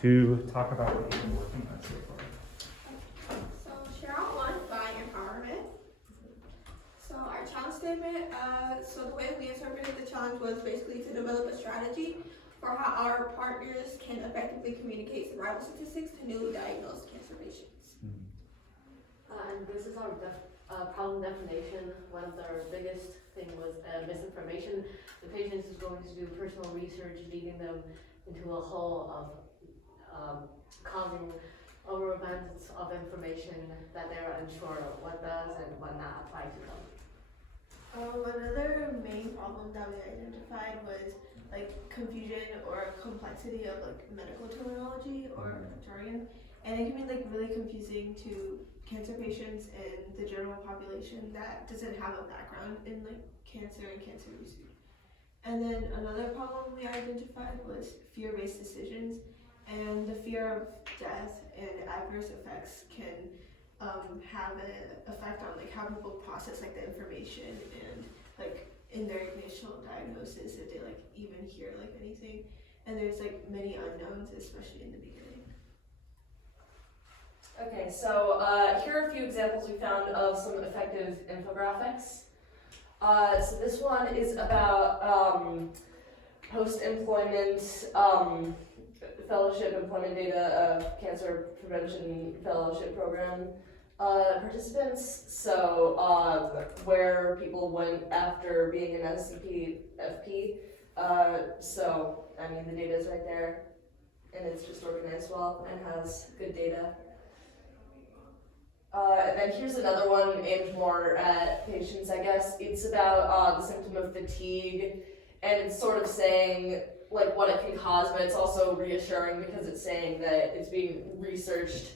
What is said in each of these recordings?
to talk about what you've been working on so far. So Shareout won by empowerment. So our challenge statement, so the way we interpreted the challenge was basically to develop a strategy for how our partners can effectively communicate survival statistics to newly diagnosed cancer patients. And this is our problem definition. One of our biggest thing was misinformation. The patient is going to do personal research, leading them into a hole of causing overabundance of information that they're unsure of what does and what not apply to them. Another main problem that we identified was like confusion or complexity of like medical terminology or jargon, and it can be like really confusing to cancer patients and the general population that doesn't have a background in like cancer and cancer research. And then another problem we identified was fear-based decisions, and the fear of death and adverse effects can have an effect on like how people process like the information and like in their initial diagnosis if they like even hear like anything. And there's like many unknowns, especially in the beginning. Okay, so here are a few examples we found of some effective infographics. So this one is about post-employment fellowship employment data of cancer prevention fellowship program participants. So where people went after being an SCP-FP. So I mean the data is right there, and it's just organized well and has good data. And then here's another one aimed more at patients, I guess. It's about the symptom of fatigue, and it's sort of saying like what it can cause, but it's also reassuring because it's saying that it's being researched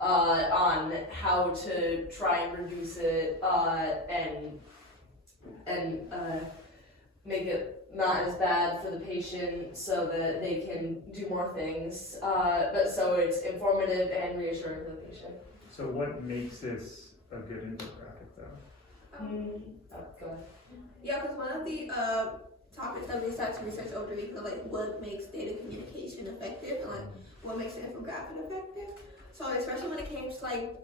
on how to try and reduce it and make it not as bad for the patient so that they can do more things. But so it's informative and reassuring for the patient. So what makes this a good infographic though? Go ahead. Yeah, because one of the topics that we decided to research over the week was like what makes data communication effective and like what makes an infographic effective. So especially when it came to like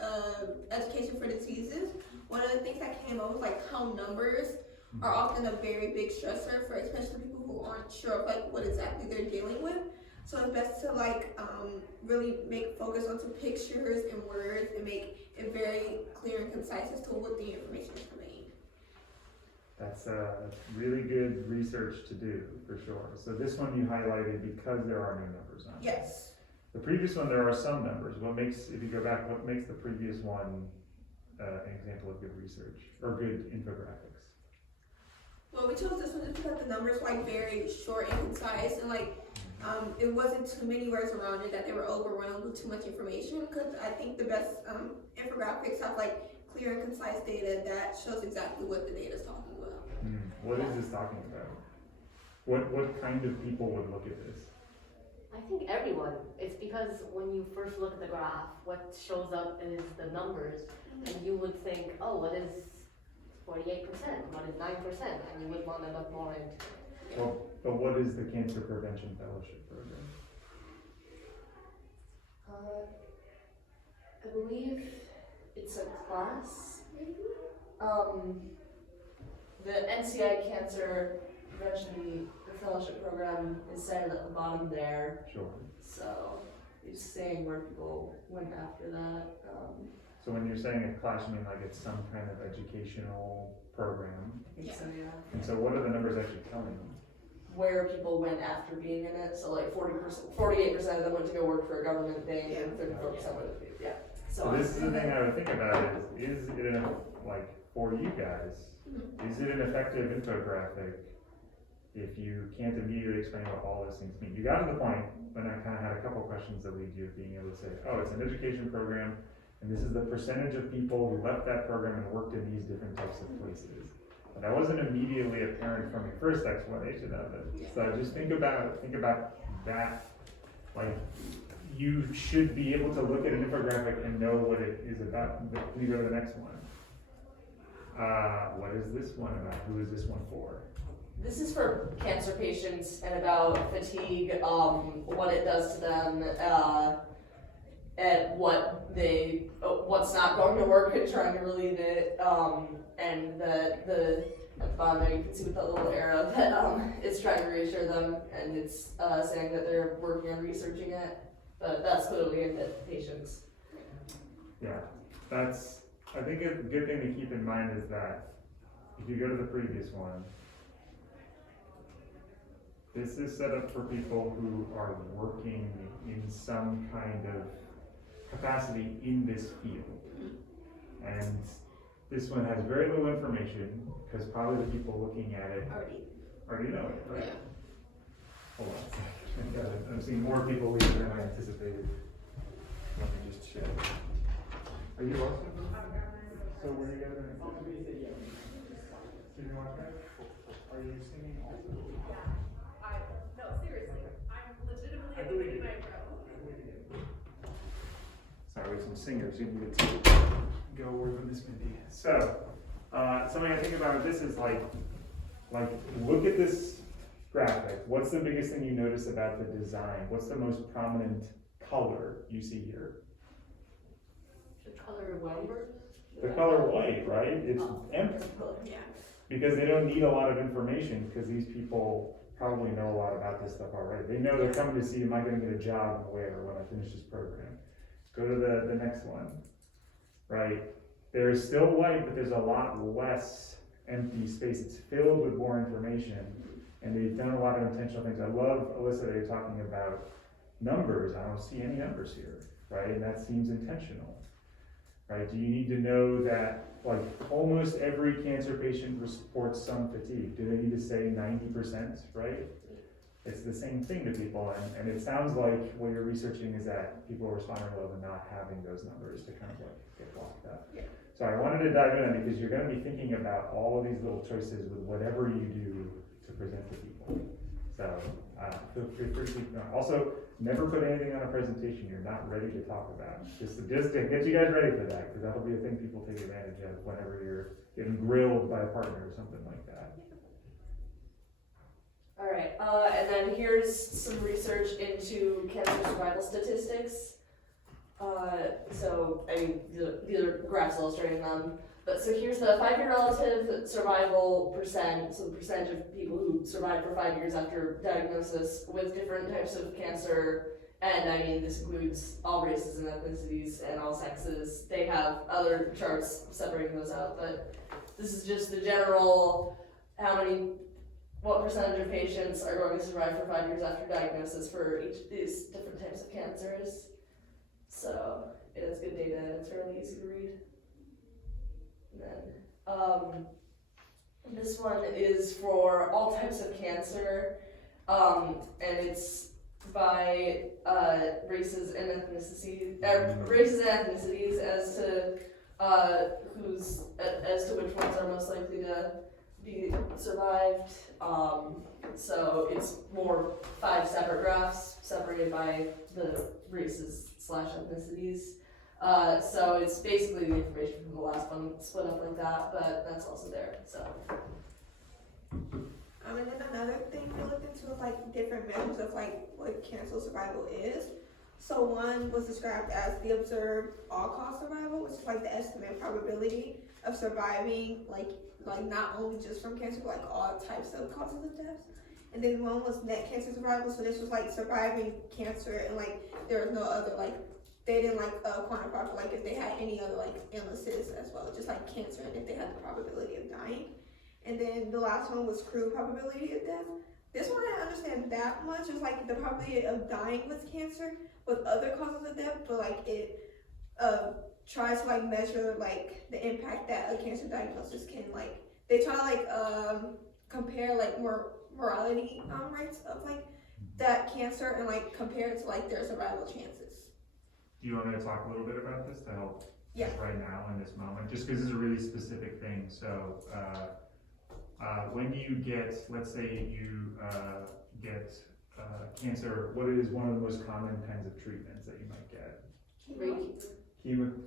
education for diseases, one of the things that came up was like how numbers are often a very big stressor for especially people who aren't sure of like what exactly they're dealing with. So it's best to like really make focus on some pictures and words and make it very clear and concise as to what the information is conveying. That's really good research to do for sure. So this one you highlighted because there are no numbers on it. Yes. The previous one there are some numbers. What makes, if you go back, what makes the previous one an example of good research or good infographics? Well, we chose this one just because the numbers were like very short and concise, and like it wasn't too many words around it that they were overwhelmed with too much information. Because I think the best infographics have like clear and concise data that shows exactly what the data is talking about. What is this talking about? What kind of people would look at this? I think everyone. It's because when you first look at the graph, what shows up is the numbers, and you would think, oh, what is 48%? What is 9%? And you would want to look more into it. Well, but what is the Cancer Prevention Fellowship Program? I believe it's a class, maybe? The NCI Cancer Prevention Fellowship Program is cited at the bottom there. Sure. So it's saying where people went after that. So when you're saying a class, you mean like it's some kind of educational program? I think so, yeah. And so what are the numbers actually telling them? Where people went after being in it. So like 48% of them went to go work for a government thing, and 34% went to be, yeah. So this is the thing I would think about is it like for you guys, is it an effective infographic if you can't immediately explain what all those things mean? You got to the point when I kind of had a couple questions that lead you to being able to say, oh, it's an education program, and this is the percentage of people who left that program and worked in these different types of places. But that wasn't immediately apparent from your first explanation of it. So just think about that. Like, you should be able to look at an infographic and know what it is about. Please go to the next one. What is this one about? Who is this one for? this is for cancer patients and about fatigue, what it does to them, and what's not going to work and trying to relieve it, and at the bottom there you can see with that little arrow that it's trying to reassure them, and it's saying that they're working on researching it, but that's clearly in the patients. Yeah, that's, I think a good thing to keep in mind is that if you go to the previous one, this is set up for people who are working in some kind of capacity in this field. And this one has very little information, because probably the people looking at it already know it, right? Yeah. Hold on a second. I'm seeing more people leave than I anticipated. Let me just check. Are you also? So where are you guys going? Did you watch that? Are you singing also? No, seriously, I'm legitimately I believe you. my row. Sorry, some singers who needed to go wherever this may be. So, something I think about with this is like, look at this graphic. What's the biggest thing you notice about the design? What's the most prominent color you see here? The color lumber? The color white, right? It's empty. Yeah. Because they don't need a lot of information, because these people probably know a lot about this stuff already. They know they're coming to see, am I gonna get a job and where when I finish this program? Go to the next one, right? There's still white, but there's a lot less empty space. It's filled with more information, and they've done a lot of intentional things. I love, Alyssa, that you're talking about numbers. I don't see any numbers here, right? And that seems intentional, right? Do you need to know that, like, almost every cancer patient reports some fatigue? Do they need to say 90%, right? It's the same thing to people, and it sounds like what you're researching is that people are responding well to not having those numbers to kind of like get blocked up. Yeah. So I wanted to dive in on it because you're gonna be thinking about all of these little choices with whatever you do to present to people. So, feel free to keep going. Also, never put anything on a presentation you're not ready to talk about. Just to get you guys ready for that, because that'll be a thing people take advantage of whenever you're getting grilled by a partner or something like that. All right, and then here's some research into cancer survival statistics. So these are graphs illustrating them. But so here's the 5-year relative survival percent, so the percentage of people who survive for 5 years after diagnosis with different types of cancer. And I mean, this includes all races and ethnicities and all sexes. They have other charts separating those out, but this is just the general, what percentage of patients are going to survive for 5 years after diagnosis for each of these different types of cancers. So it has good data and it's fairly easy to read. And then this one is for all types of cancer, and it's by races and ethnicities as to which ones are most likely to be survived. So it's more 5 separate graphs separated by the races / ethnicities. So it's basically the information from the last one split up like that, but that's also there. So. And then another thing we looked into is like different measures of like what cancer survival is. So one was described as the observed all-cause survival, which is like the estimated probability of surviving like not only just from cancer, but like all types of causes of death. And then one was net cancer survival, so this was like surviving cancer and like there was no other like, they didn't like quantify for like if they had any other like illnesses as well, just like cancer and if they had the probability of dying. And then the last one was crude probability of death. This one I didn't understand that much. It was like the probability of dying with cancer with other causes of death, but like it tries to like measure like the impact that a cancer diagnosis can like, they try to like compare like mortality rates of like that cancer and like compare it to like their survival chances. Do you want me to talk a little bit about this to help Yeah. right now in this moment? Just because it's a really specific thing. So when you get, let's say you get cancer, what is one of the most common kinds of treatments that you might get?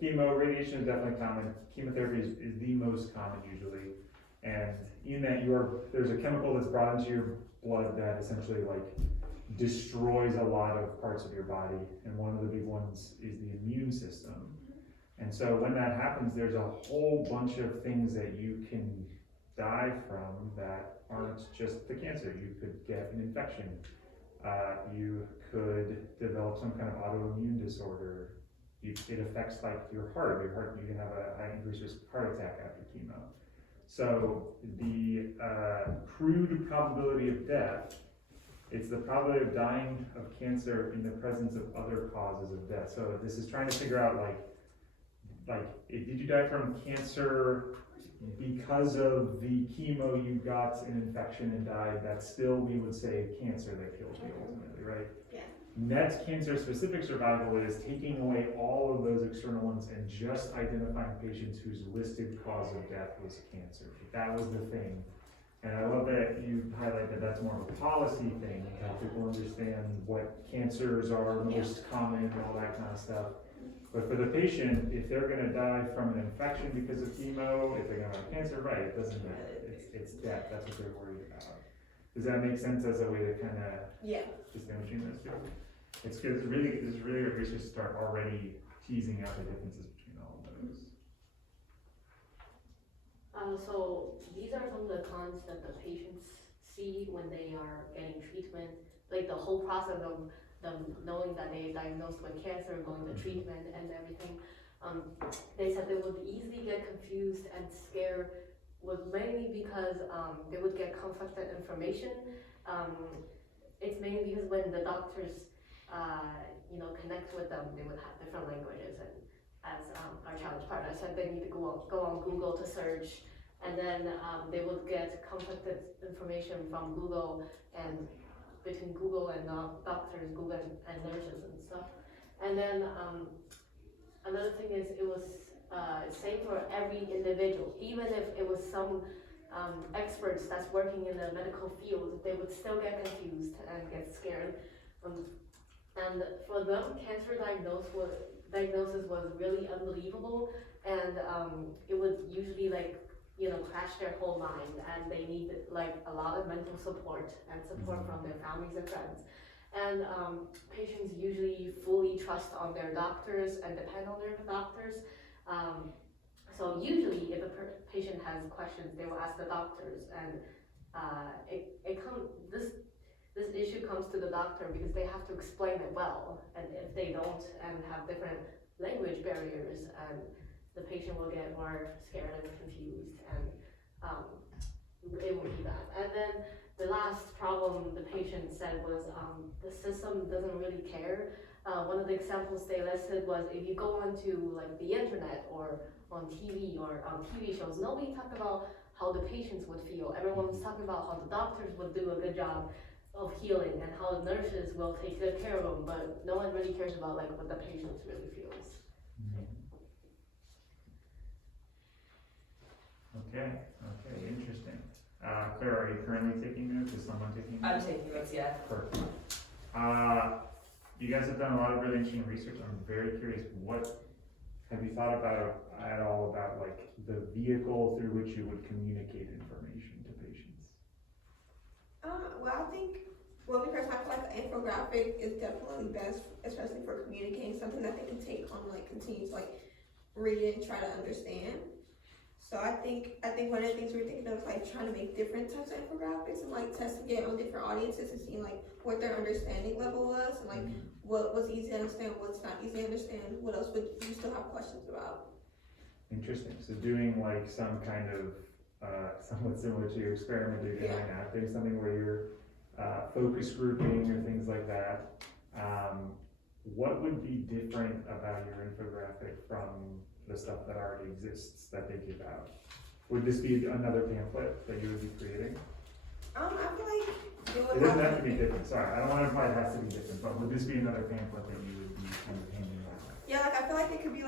Chemo, radiation is definitely common. Chemotherapy is the most common usually. And in that there's a chemical that's brought into your blood that essentially like destroys a lot of parts of your body, and one of the big ones is the immune system. And so when that happens, there's a whole bunch of things that you can die from that aren't just the cancer. You could get an infection. You could develop some kind of autoimmune disorder. It affects like your heart. You can have a high increased risk of heart attack after chemo. So the crude probability of death, it's the probability of dying of cancer in the presence of other causes of death. So this is trying to figure out did you die from cancer because of the chemo you got an infection and died? That's still, we would say, cancer that killed you ultimately, right? Yeah. Net cancer specific survival is taking away all of those external ones and just identifying patients whose listed cause of death was cancer. That was the thing. And I love that you highlight that that's more of a policy thing, to help people understand what cancers are most common and all that kind of stuff. But for the patient, if they're gonna die from an infection because of chemo, if they're gonna have cancer, right, it doesn't matter. It's death, that's what they're worried about. Does that make sense as a way to kind of distinguishing those two? It's good, it's really good research to start already teasing out the differences between all of those. So these are some of the cons that the patients see when they are getting treatment, like the whole process of them knowing that they are diagnosed with cancer, going to treatment and everything. They said they would easily get confused and scared, mainly because they would get conflicted information. It's mainly because when the doctors connect with them, they would have different languages, and as our challenge partner said, they need to go on Google to search, and then they would get conflicted information from Google and between Google and doctors, Google and nurses and stuff. And then another thing is it was same for every individual. Even if it was some experts that's working in the medical field, they would still get confused and get scared. And for them, cancer diagnosis was really unbelievable, and it would usually crash their whole mind, and they need a lot of mental support and support from their families and friends. And patients usually fully trust on their doctors and depend on their doctors. So usually if a patient has questions, they will ask the doctors, and this issue comes to the doctor because they have to explain it well, and if they don't and have different language barriers, and the patient will get more scared and confused, and it will be that. And then the last problem the patient said was the system doesn't really care. One of the examples they listed was if you go onto the internet or on TV or on TV shows, nobody talked about how the patients would feel. Everyone was talking about how the doctors would do a good job of healing and how the nurses will take good care of them, but no one really cares about what the patient really feels. Okay, interesting. Klara, are you currently taking notes? Is someone taking notes? I'm taking notes, yeah. Perfect. You guys have done a lot of really interesting research. I'm very curious, have you thought about at all about the vehicle through which you would communicate information to patients? Well, I think, me personally, I feel like an infographic is definitely best, especially for communicating something that they can take on, continue to read it and try to understand. So I think one of the things we're thinking of is trying to make different types of infographics and testing it on different audiences and seeing what their understanding level was, and what was easy to understand, what's not easy to understand, what else would you still have questions about. Interesting. So doing some kind of somewhat similar to your experiment you're doing now, doing something where you're focus grouping or things like that. What would be different about your infographic from the stuff that already exists that they give out? Would this be another pamphlet that you would be creating? I feel like it doesn't have to be different. Sorry, I don't want to imply it has to be different, but would this be another pamphlet that you would be kind of handing out? Yeah, I feel like it could be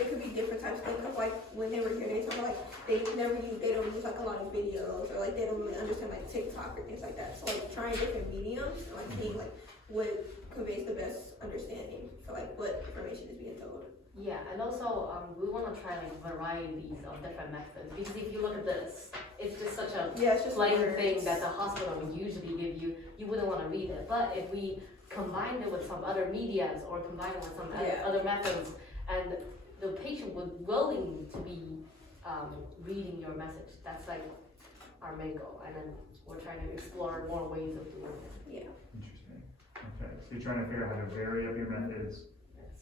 it could be different types of things. When they were here, they talk about they don't use a lot of videos, or they don't really understand TikTok or things like that. So trying different mediums and seeing what conveys the best understanding for what information is being told. Yeah, and also, we wanna try like varieties of different methods, because if you look at this, it's just such a Yeah, it's just plain words. thing that the hospital would usually give you, you wouldn't wanna read it, but if we combine it with some other medias, or combine it with some Yeah. other methods, and the patient would willing to be, reading your message, that's like our main goal, and then we're trying to explore more ways of doing it. Yeah. Interesting. Okay, so you're trying to figure out how to vary up your methods,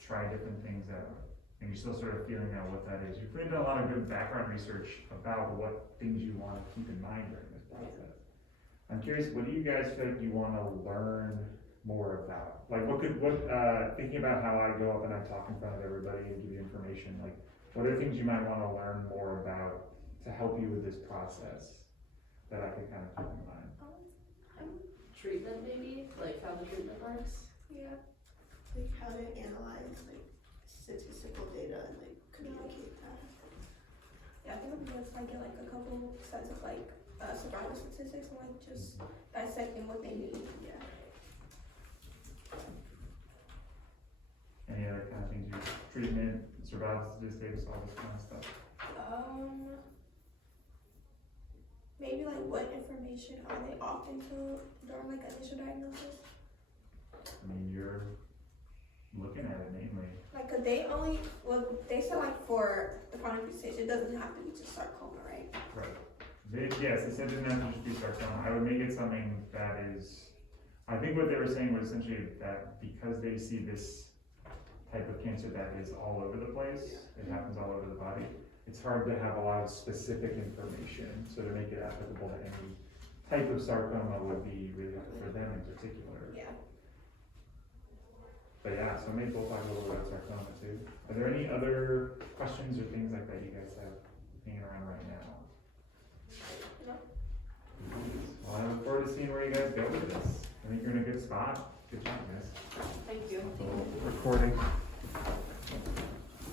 try different things out, and you're still sort of feeling out what that is. You've done a lot of good background research about what things you want to keep in mind during this process. I'm curious, what do you guys feel like you want to learn more about? Like, thinking about how I go up and I talk in front of everybody and give you information, like, what are things you might want to learn more about to help you with this process that I could kind of keep in mind? Treatment maybe, like how the treatment works. Yeah. Like how to analyze like statistical data and like communicate that. Yeah, I think I'm gonna try to get like a couple sets of like survival statistics and like just dissecting what they mean. Yeah. Any other kind of things treatment, survival statistics, all this kind of stuff? Maybe like what information are they often told during like initial diagnosis? I mean, you're looking at it mainly. Like, could they only, well, they said like for the chronic stage, it doesn't have to be just sarcoma, right? Right. Yes, they said it didn't have to just be sarcoma. I would make it something that is, I think what they were saying was essentially that because they see this type of cancer that is all over the place, it happens all over the body, it's hard to have a lot of specific information, so to make it applicable to any type of sarcoma would be really helpful for them in particular. Yeah. But yeah, so maybe we'll talk a little bit about sarcoma too. Are there any other questions or things like that you guys have hanging around right now? No. Well, I look forward to seeing where you guys go with this. I think you're in a good spot. Good job, guys. Thank you. Recording.